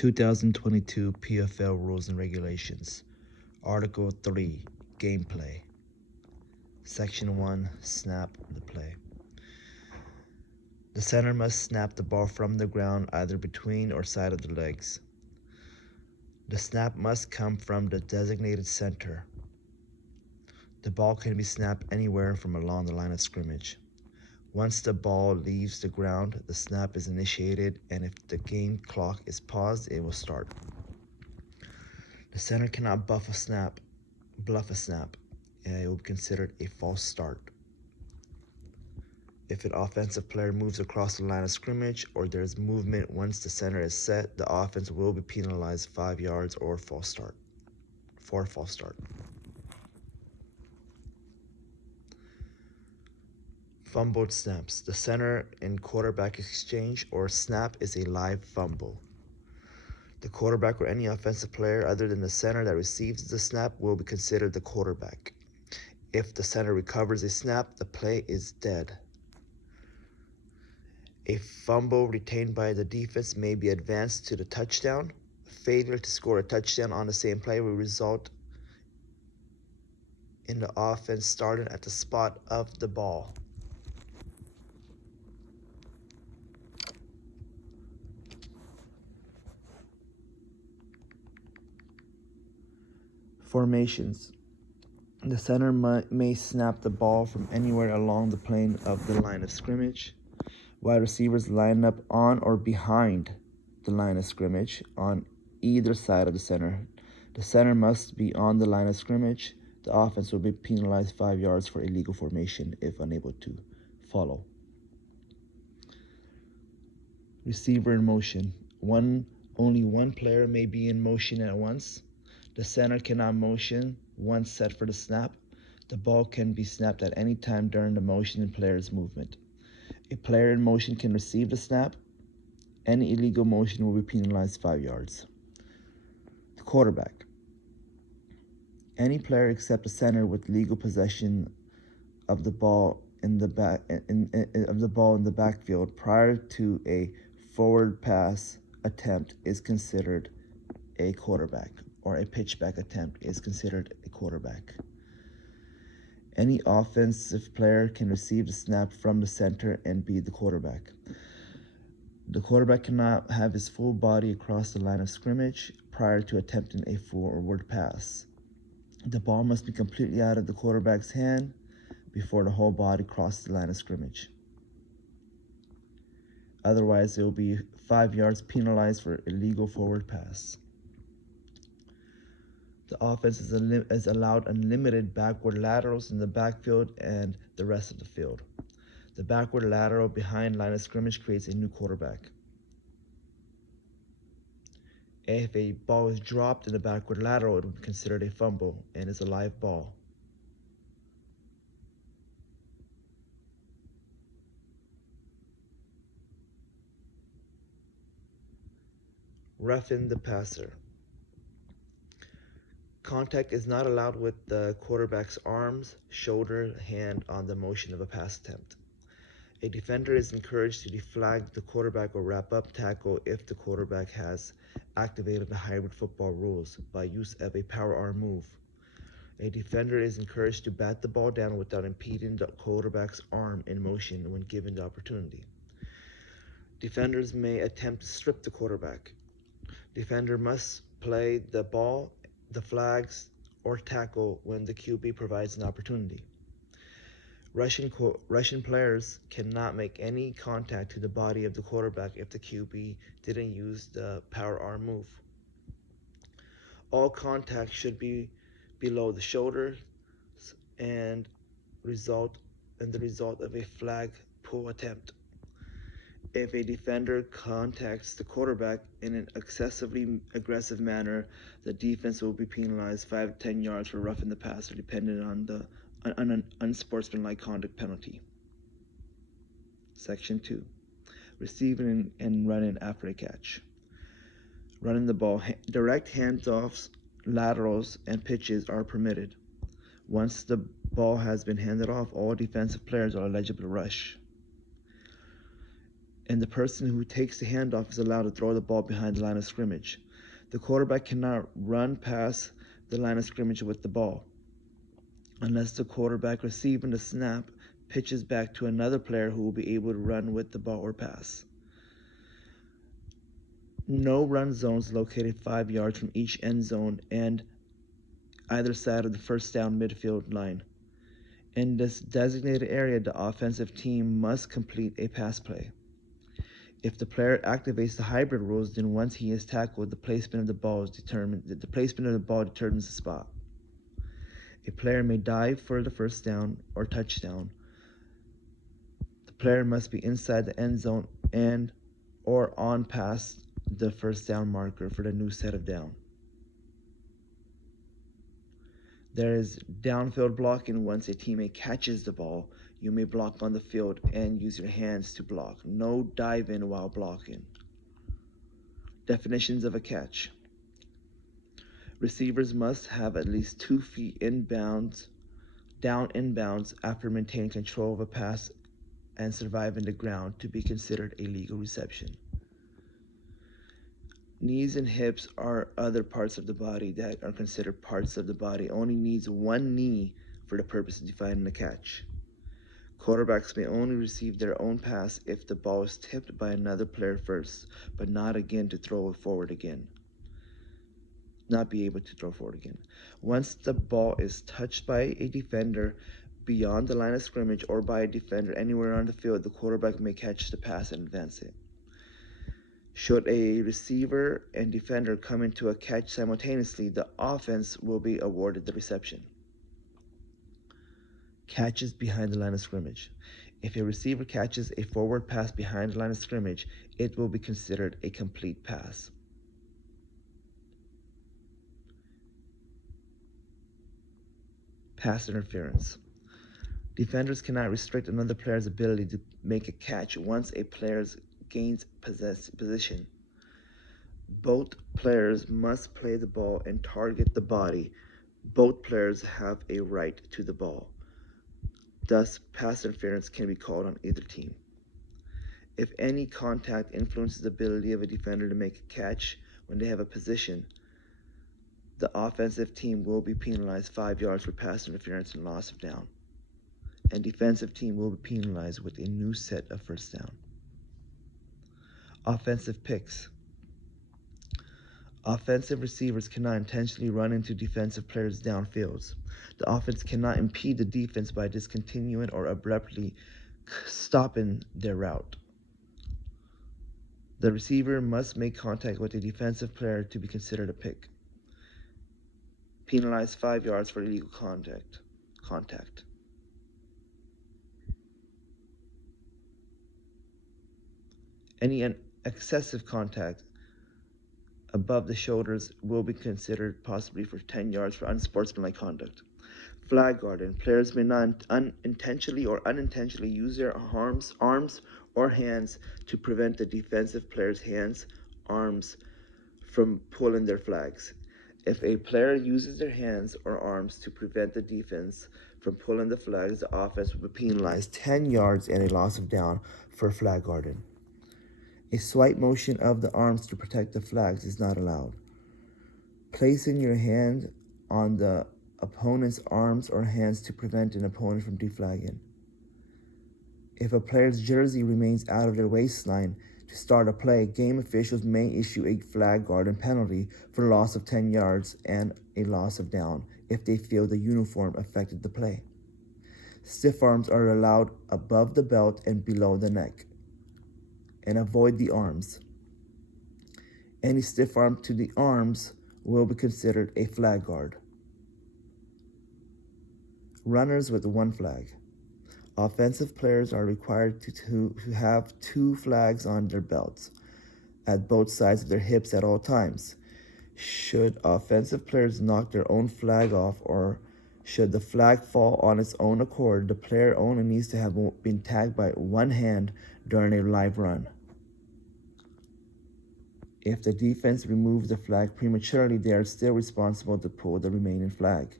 2022 PFL Rules and Regulations. Article 3, Gameplay. Section 1, Snap the play. The center must snap the ball from the ground either between or side of the legs. The snap must come from the designated center. The ball can be snapped anywhere from along the line of scrimmage. Once the ball leaves the ground, the snap is initiated, and if the game clock is paused, it will start. The center cannot bluff a snap. It will be considered a false start. If an offensive player moves across the line of scrimmage or there is movement once the center is set, the offense will be penalized 5 yards or false start. Fumbled snaps. The center and quarterback exchange or snap is a live fumble. The quarterback or any offensive player other than the center that receives the snap will be considered the quarterback. If the center recovers a snap, the play is dead. A fumble retained by the defense may be advanced to the touchdown. Failure to score a touchdown on the same play will result in the offense starting at the spot of the ball. Formations. The center may snap the ball from anywhere along the plane of the line of scrimmage. Wide receivers line up on or behind the line of scrimmage on either side of the center. The center must be on the line of scrimmage. The offense will be penalized 5 yards for illegal formation if unable to follow. Receiver in motion. Only one player may be in motion at once. The center cannot motion once set for the snap. The ball can be snapped at any time during the motion and player's movement. A player in motion can receive the snap. Any illegal motion will be penalized 5 yards. The quarterback. Any player except the center with legal possession of the ball in the backfield prior to a forward pass attempt is considered a quarterback, or a pitchback attempt is considered a quarterback. Any offensive player can receive the snap from the center and be the quarterback. The quarterback cannot have his full body across the line of scrimmage prior to attempting a forward pass. The ball must be completely out of the quarterback's hand before the whole body crosses the line of scrimmage. Otherwise, it will be 5 yards penalized for illegal forward pass. The offense is allowed unlimited backward laterals in the backfield and the rest of the field. The backward lateral behind line of scrimmage creates a new quarterback. If a ball is dropped in the backward lateral, it will be considered a fumble and is a live ball. Roughing the passer. Contact is not allowed with the quarterback's arms, shoulder, hand on the motion of a pass attempt. A defender is encouraged to deflag the quarterback or wrap up tackle if the quarterback has activated the hybrid football rules by use of a power arm move. A defender is encouraged to bat the ball down without impeding the quarterback's arm in motion when given the opportunity. Defenders may attempt to strip the quarterback. Defender must play the ball, the flags, or tackle when the QB provides an opportunity. Russian players cannot make any contact to the body of the quarterback if the QB didn't use the power arm move. All contact should be below the shoulder and the result of a flag pull attempt. If a defender contacts the quarterback in an excessively aggressive manner, the defense will be penalized 5 to 10 yards for roughing the passer, depending on an unsportsmanlike conduct penalty. Section 2. Receiving and running after a catch. Running the ball. Direct handoffs, laterals, and pitches are permitted. Once the ball has been handed off, all defensive players are eligible to rush. and the person who takes the handoff is allowed to throw the ball behind the line of scrimmage. The quarterback cannot run past the line of scrimmage with the ball unless the quarterback receiving the snap pitches back to another player who will be able to run with the ball or pass. No run zones located 5 yards from each end zone and either side of the first down midfield line. In this designated area, the offensive team must complete a pass play. If the player activates the hybrid rules, then once he is tackled, the placement of the ball determines the spot. A player may dive for the first down or touchdown. The player must be inside the end zone and or on past the first down marker for the new set of down. There is downfield blocking. Once a teammate catches the ball, you may block on the field and use your hands to block. No diving while blocking. Definitions of a catch. Receivers must have at least 2 feet down inbounds after maintaining control of a pass and surviving the ground to be considered a legal reception. Knees and hips are other parts of the body that are considered parts of the body. Only needs one knee for the purpose of defining a catch. Quarterbacks may only receive their own pass if the ball is tipped by another player first, but not again to throw it forward again. Not be able to throw forward again. Once the ball is touched by a defender beyond the line of scrimmage or by a defender anywhere on the field, the quarterback may catch the pass and advance it. Should a receiver and defender come into a catch simultaneously, the offense will be awarded the reception. Catches behind the line of scrimmage. If a receiver catches a forward pass behind the line of scrimmage, it will be considered a complete pass. Pass interference. Defenders cannot restrict another player's ability to make a catch once a player gains position. Both players must play the ball and target the body. Both players have a right to the ball. Thus, pass interference can be called on either team. If any contact influences the ability of a defender to make a catch when they have a position, the offensive team will be penalized 5 yards for pass interference and loss of down, and defensive team will be penalized with a new set of first down. Offensive picks. Offensive receivers cannot intentionally run into defensive players downfields. The offense cannot impede the defense by discontinuing or abruptly stopping their route. The receiver must make contact with a defensive player to be considered a pick. Penalized 5 yards for illegal contact. Any excessive contact above the shoulders will be considered possibly for 10 yards for unsportsmanlike conduct. Flag guarding. Players may not unintentionally or unintentionally use their arms or hands to prevent the defensive player's arms from pulling their flags. If a player uses their hands or arms to prevent the defense from pulling the flags, the offense will be penalized 10 yards and a loss of down for flag guarding. A swipe motion of the arms to protect the flags is not allowed. Placing your hand on the opponent's arms or hands to prevent an opponent from deflagging. If a player's jersey remains out of their waistline to start a play, game officials may issue a flag guarding penalty for loss of 10 yards and a loss of down if they feel the uniform affected the play. Stiff arms are allowed above the belt and below the neck, and avoid the arms. Any stiff arm to the arms will be considered a flag guard. Runners with one flag. Offensive players are required to have 2 flags on their belts at both sides of their hips at all times. Should offensive players knock their own flag off, or should the flag fall on its own accord, the player only needs to have been tagged by one hand during a live run. If the defense removes the flag prematurely, they are still responsible to pull the remaining flag.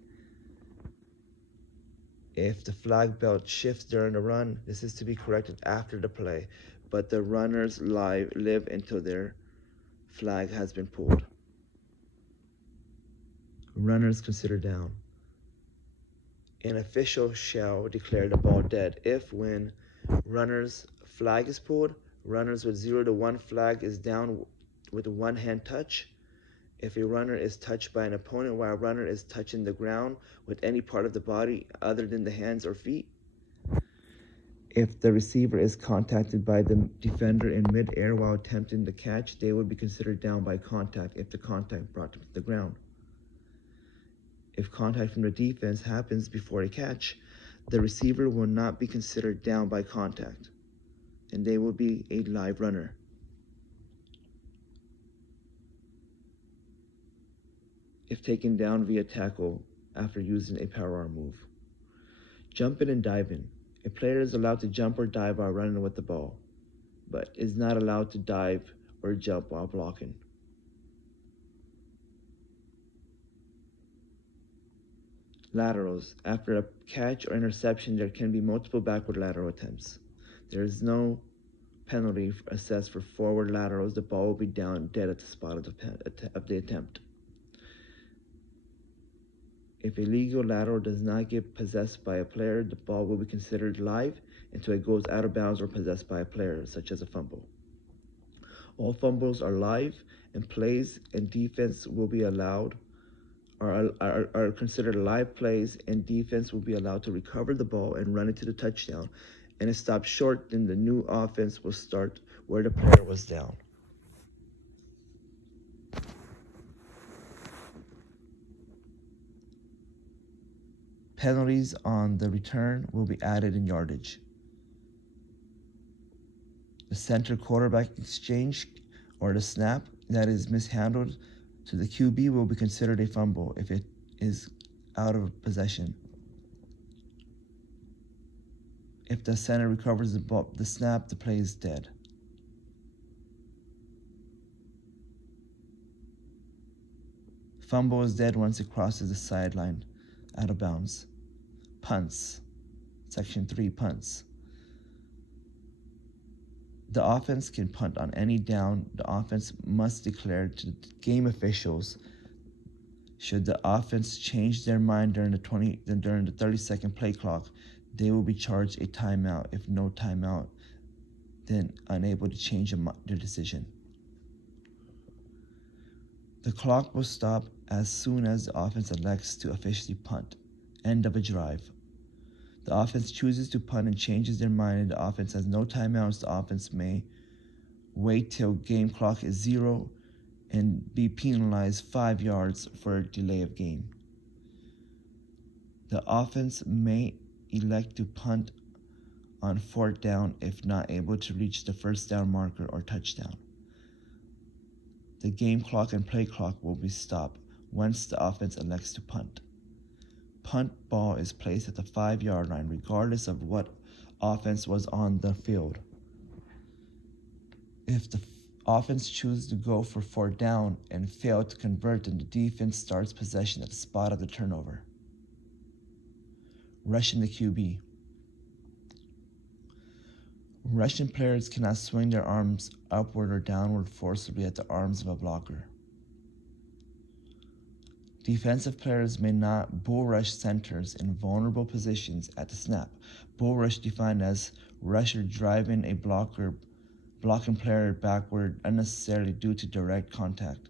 If the flag belt shifts during the run, this is to be corrected after the play. but the runners live until their flag has been pulled. Runners considered down. An official shall declare the ball dead if, when runner's flag is pulled, runners with 0 to 1 flag is down with a one-hand touch. If a runner is touched by an opponent while a runner is touching the ground with any part of the body other than the hands or feet. If the receiver is contacted by the defender in mid-air while attempting the catch, they would be considered down by contact if the contact brought them to the ground. If contact from the defense happens before a catch, the receiver will not be considered down by contact, and they will be a live runner. If taken down via tackle after using a power arm move. Jumping and diving. A player is allowed to jump or dive while running with the ball, but is not allowed to dive or jump while blocking. Laterals. After a catch or interception, there can be multiple backward lateral attempts. There is no penalty assessed for forward laterals. The ball will be down dead at the spot of the attempt. If a legal lateral does not get possessed by a player, the ball will be considered live until it goes out of bounds or possessed by a player, such as a fumble. All fumbles are live, and plays and defense will be allowed are considered live plays, and defense will be allowed to recover the ball and run it to the touchdown, and it stops short, then the new offense will start where the player was down. Penalties on the return will be added in yardage. The center quarterback exchange or the snap that is mishandled to the QB will be considered a fumble if it is out of possession. If the center recovers the snap, the play is dead. Fumble is dead once it crosses the sideline out of bounds. Punts. Section 3, punts. The offense can punt on any down. The offense must declare to game officials. Should the offense change their mind during the 30-second play clock, they will be charged a timeout. If no timeout, then unable to change their decision. The clock will stop as soon as the offense elects to officially punt. End of a drive. The offense chooses to punt and changes their mind, and the offense has no timeouts. The offense may wait till game clock is 0 and be penalized 5 yards for a delay of game. The offense may elect to punt on 4th down if not able to reach the first down marker or touchdown. The game clock and play clock will be stopped once the offense elects to punt. Punt ball is placed at the 5-yard line regardless of what offense was on the field. If the offense chooses to go for 4th down and fail to convert, then the defense starts possession at the spot of the turnover. Rushing the QB. Rushing players cannot swing their arms upward or downward forcibly at the arms of a blocker. Defensive players may not bull rush centers in vulnerable positions at the snap. Bull rush defined as rusher driving a blocking player backward unnecessarily due to direct contact.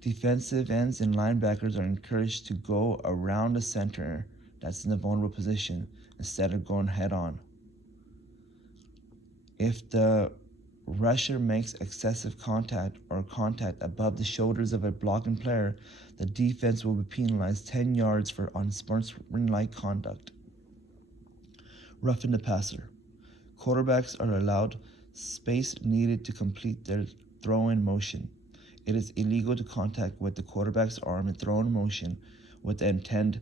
Defensive ends and linebackers are encouraged to go around the center that's in the vulnerable position instead of going head on. If the rusher makes excessive contact or contact above the shoulders of a blocking player, the defense will be penalized 10 yards for unsportsmanlike conduct. Roughing the passer. Quarterbacks are allowed space needed to complete their throw-in motion. It is illegal to contact with the quarterback's arm in throw-in motion with the intent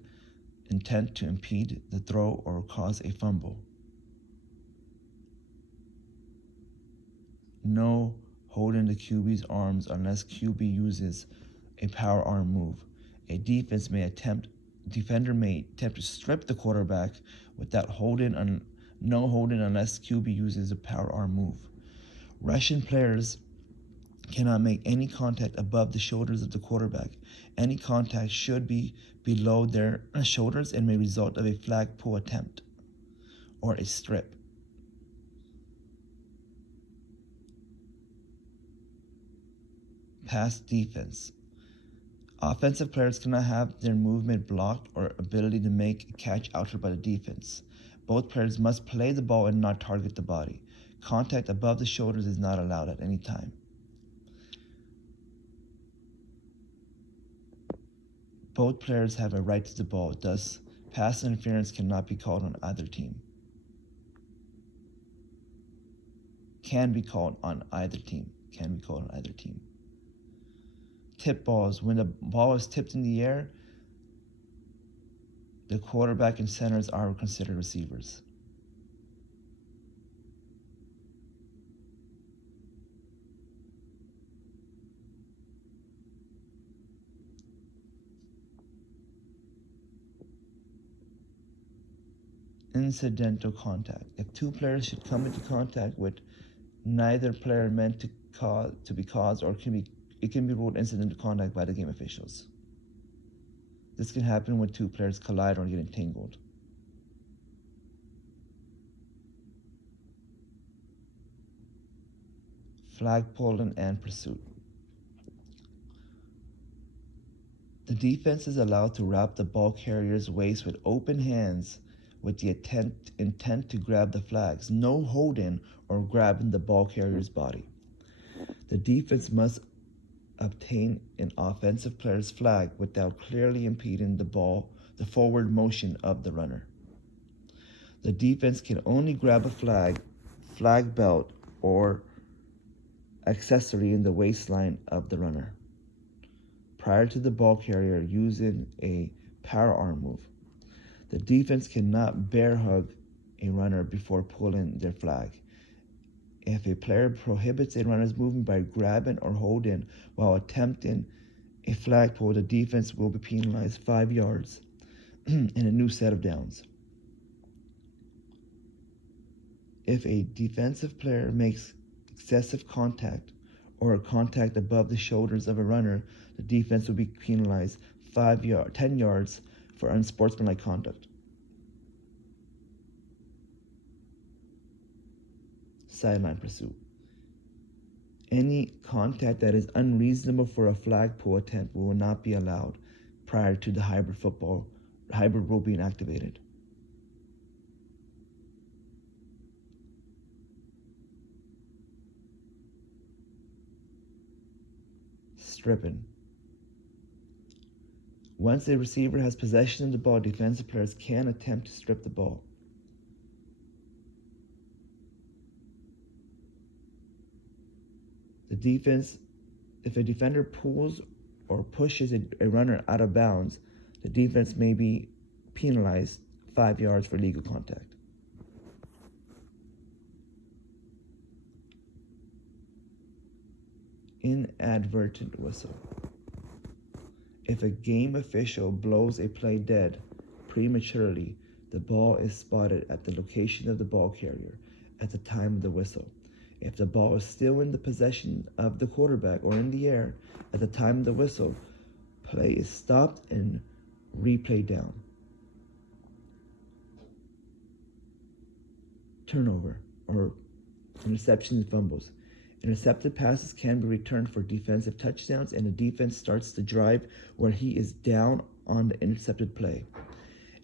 to impede the throw or cause a fumble. No holding the QB's arms unless QB uses a power arm move. A defender may attempt to strip the quarterback without holding No holding unless QB uses a power arm move. Russian players cannot make any contact above the shoulders of the quarterback. Any contact should be below their shoulders and may result of a flag pull attempt or a strip. Pass defense. Offensive players cannot have their movement blocked or ability to make a catch altered by the defense. Both players must play the ball and not target the body. Contact above the shoulders is not allowed at any time. Both players have a right to the ball, thus pass interference cannot be called on either team. Can be called on either team. Tip balls. When the ball is tipped in the air, the quarterback and centers are considered receivers. Incidental contact. If two players should come into contact with neither player meant to be caused or it can be ruled incidental contact by the game officials. This can happen when two players collide or get entangled. Flag pulling and pursuit. The defense is allowed to wrap the ball carrier's waist with open hands with the intent to grab the flags. No holding or grabbing the ball carrier's body. The defense must obtain an offensive player's flag without clearly impeding the forward motion of the runner. The defense can only grab a flag belt, or accessory in the waistline of the runner prior to the ball carrier using a power arm move. The defense cannot bear hug a runner before pulling their flag. If a player prohibits a runner's movement by grabbing or holding while attempting a flag pull, the defense will be penalized 5 yards and a new set of downs. If a defensive player makes excessive contact or a contact above the shoulders of a runner, the defense will be penalized 10 yards for unsportsmanlike conduct. Sideline pursuit. Any contact that is unreasonable for a flag pull attempt will not be allowed prior to the hybrid rule being activated. Stripping. Once a receiver has possession of the ball, defensive players can attempt to strip the ball. If a defender pulls or pushes a runner out of bounds, the defense may be penalized 5 yards for legal contact. Inadvertent whistle. If a game official blows a play dead prematurely, the ball is spotted at the location of the ball carrier at the time of the whistle. If the ball is still in the possession of the quarterback or in the air at the time of the whistle, play is stopped and replayed down. Turnover or interceptions and fumbles. Intercepted passes can be returned for defensive touchdowns, and the defense starts the drive where he is down on the intercepted play.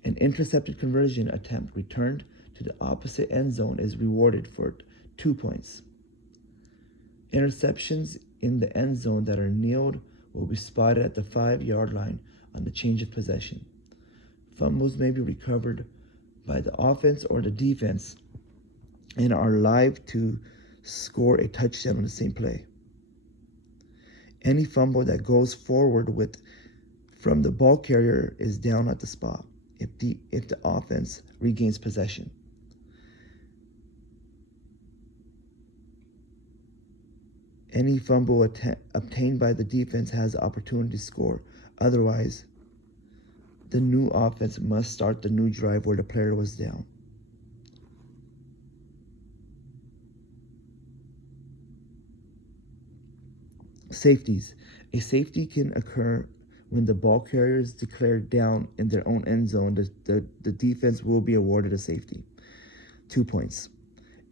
An intercepted conversion attempt returned to the opposite end zone is rewarded for 2 points. Interceptions in the end zone that are nailed will be spotted at the 5-yard line on the change of possession. Fumbles may be recovered by the offense or the defense and are live to score a touchdown on the same play. Any fumble that goes forward from the ball carrier is down at the spot if the offense regains possession. Any fumble obtained by the defense has the opportunity to score. Otherwise, the new offense must start the new drive where the player was down. Safeties. A safety can occur when the ball carrier is declared down in their own end zone. The defense will be awarded a safety. 2 points.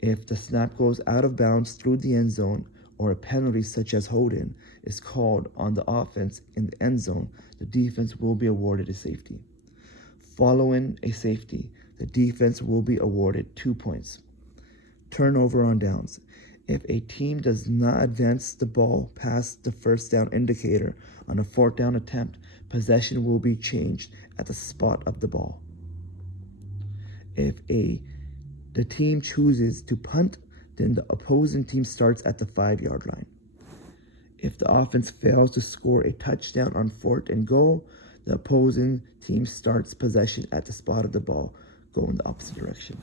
If the snap goes out of bounds through the end zone or a penalty such as holding is called on the offense in the end zone, the defense will be awarded a safety. Following a safety, the defense will be awarded 2 points. Turnover on downs. If a team does not advance the ball past the first down indicator on a fourth down attempt, possession will be changed at the spot of the ball. If the team chooses to punt, then the opposing team starts at the 5-yard line. If the offense fails to score a touchdown on 4th and goal, the opposing team starts possession at the spot of the ball, going the opposite direction.